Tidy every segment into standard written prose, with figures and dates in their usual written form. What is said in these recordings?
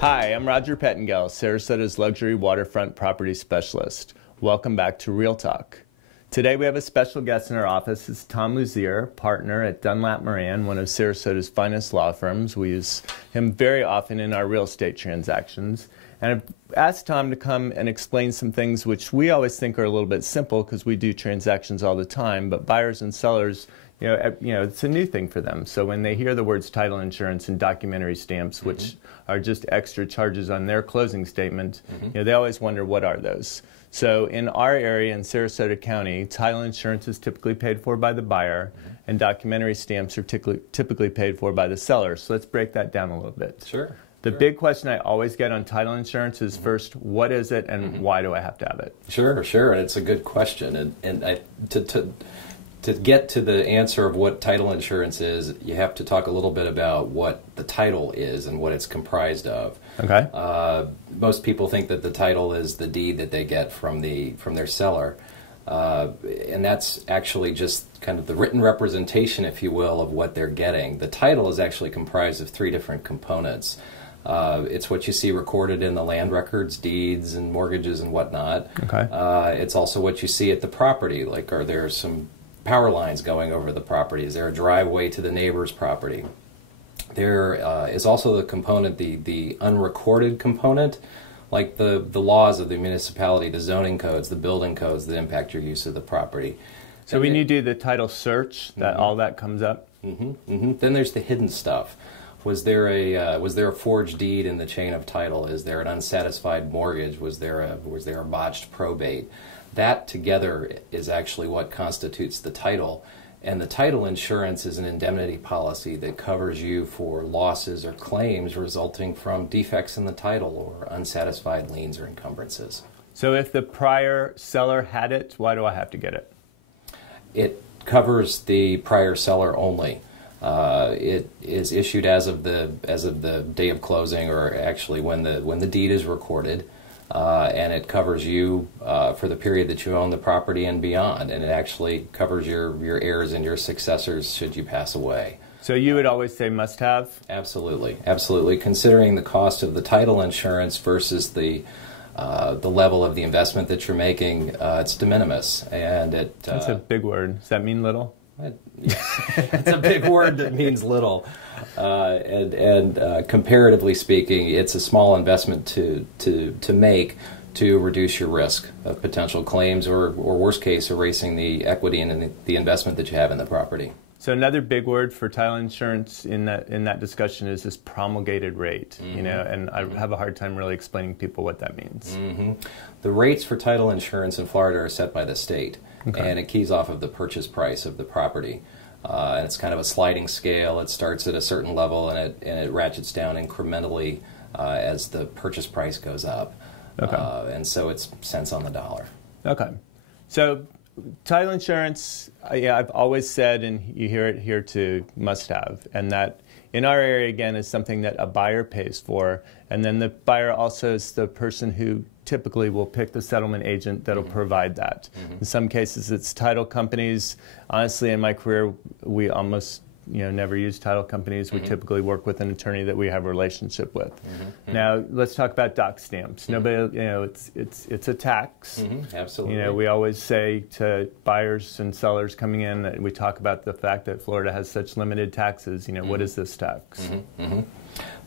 Hi, I'm Roger Pettingell, Sarasota's luxury waterfront property specialist. Welcome back to Real Talk. Today we have a special guest in our office. It's Tom Luzier, partner at Dunlap Moran, one of Sarasota's finest law firms. We use him very often in our real estate transactions. And I've asked Tom to come and explain some things which we always think are a little bit simple because we do transactions all the time, but buyers and sellers, it's a new thing for them. So when they hear the words title insurance and documentary stamps, which are just extra charges on their closing statement, they always wonder, what are those? So in our area in Sarasota County, title insurance is typically paid for by the buyer, and documentary stamps are typically paid for by the seller. So let's break that down a little bit. Sure. The big question I always get on title insurance is first, what is it and why do I have to have it? Sure, and it's a good question. And to get to the answer of what title insurance is, you have to talk a little bit about what the title is and what it's comprised of. Okay. Most people think that the title is the deed that they get from their seller, and that's actually just kind of the written representation, if you will, of what they're getting. The title is actually comprised of three different components. It's what you see recorded in the land records, deeds, and mortgages and whatnot. Okay. It's also what you see at the property, like are there some power lines going over the property? Is there a driveway to the neighbor's property? There is also the component, the unrecorded component, like the laws of the municipality, the zoning codes, the building codes that impact your use of the property. So when you do the title search, all that comes up? Then there's the hidden stuff. Was there a forged deed in the chain of title? Is there an unsatisfied mortgage? Was there a botched probate? That together is actually what constitutes the title. And the title insurance is an indemnity policy that covers you for losses or claims resulting from defects in the title or unsatisfied liens or encumbrances. So if the prior seller had it, why do I have to get it? It covers the prior seller only. It is issued as of the day of closing, or actually when the deed is recorded. And it covers you for the period that you own the property and beyond, and it actually covers your heirs and your successors should you pass away. So you would always say must have? Absolutely. Considering the cost of the title insurance versus the level of the investment that you're making, it's de minimis, and that's a big word. Does that mean little? It's a big word that means little, and comparatively speaking, it's a small investment to make to reduce your risk of potential claims, or worst case, erasing the equity and the investment that you have in the property. So another big word for title insurance in that discussion is this promulgated rate. And I have a hard time really explaining to people what that means. The rates for title insurance in Florida are set by the state. Okay. And it keys off of the purchase price of the property. And it's kind of a sliding scale. It starts at a certain level and it ratchets down incrementally as the purchase price goes up. Okay. And so it's cents on the dollar. Okay. So title insurance, I've always said, and you hear it here too, must have. And that in our area, again, is something that a buyer pays for. And then the buyer also is the person who typically will pick the settlement agent that will provide that. In some cases, it's title companies. Honestly, in my career, we almost never use title companies. We typically work with an attorney that we have a relationship with. Now, let's talk about doc stamps. Nobody, it's a tax. Absolutely. We always say to buyers and sellers coming in that we talk about the fact that Florida has such limited taxes. What is this tax?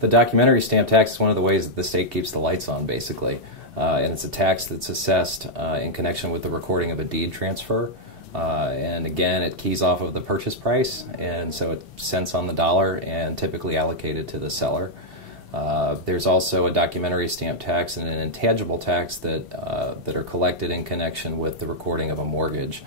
The documentary stamp tax is one of the ways that the state keeps the lights on, basically. And it's a tax that's assessed in connection with the recording of a deed transfer. And again, it keys off of the purchase price, and so it's cents on the dollar and typically allocated to the seller. There's also a documentary stamp tax and an intangible tax that are collected in connection with the recording of a mortgage.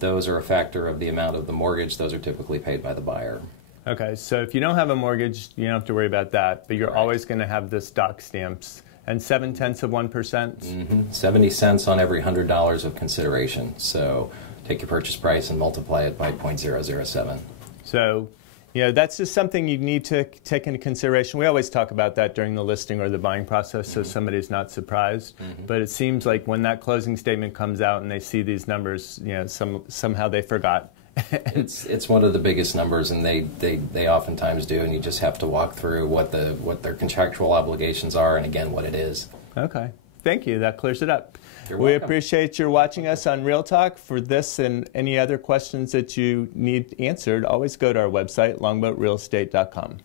Those are a factor of the amount of the mortgage. Those are typically paid by the buyer. Okay, so if you don't have a mortgage, you don't have to worry about that, but you're always going to have this doc stamps. And 0.7%? 70 cents on every $100 of consideration. So take your purchase price and multiply it by 0.007. So, that's just something you need to take into consideration. We always talk about that during the listing or the buying process, so somebody's not surprised. But it seems like when that closing statement comes out and they see these numbers, somehow they forgot. It's one of the biggest numbers, and they oftentimes do, and you just have to walk through what their contractual obligations are, and again, what it is. Okay. Thank you. That clears it up. You're We welcome. appreciate your watching us on Real Talk. For this and any other questions that you need answered, always go to our website, longboatrealestate.com.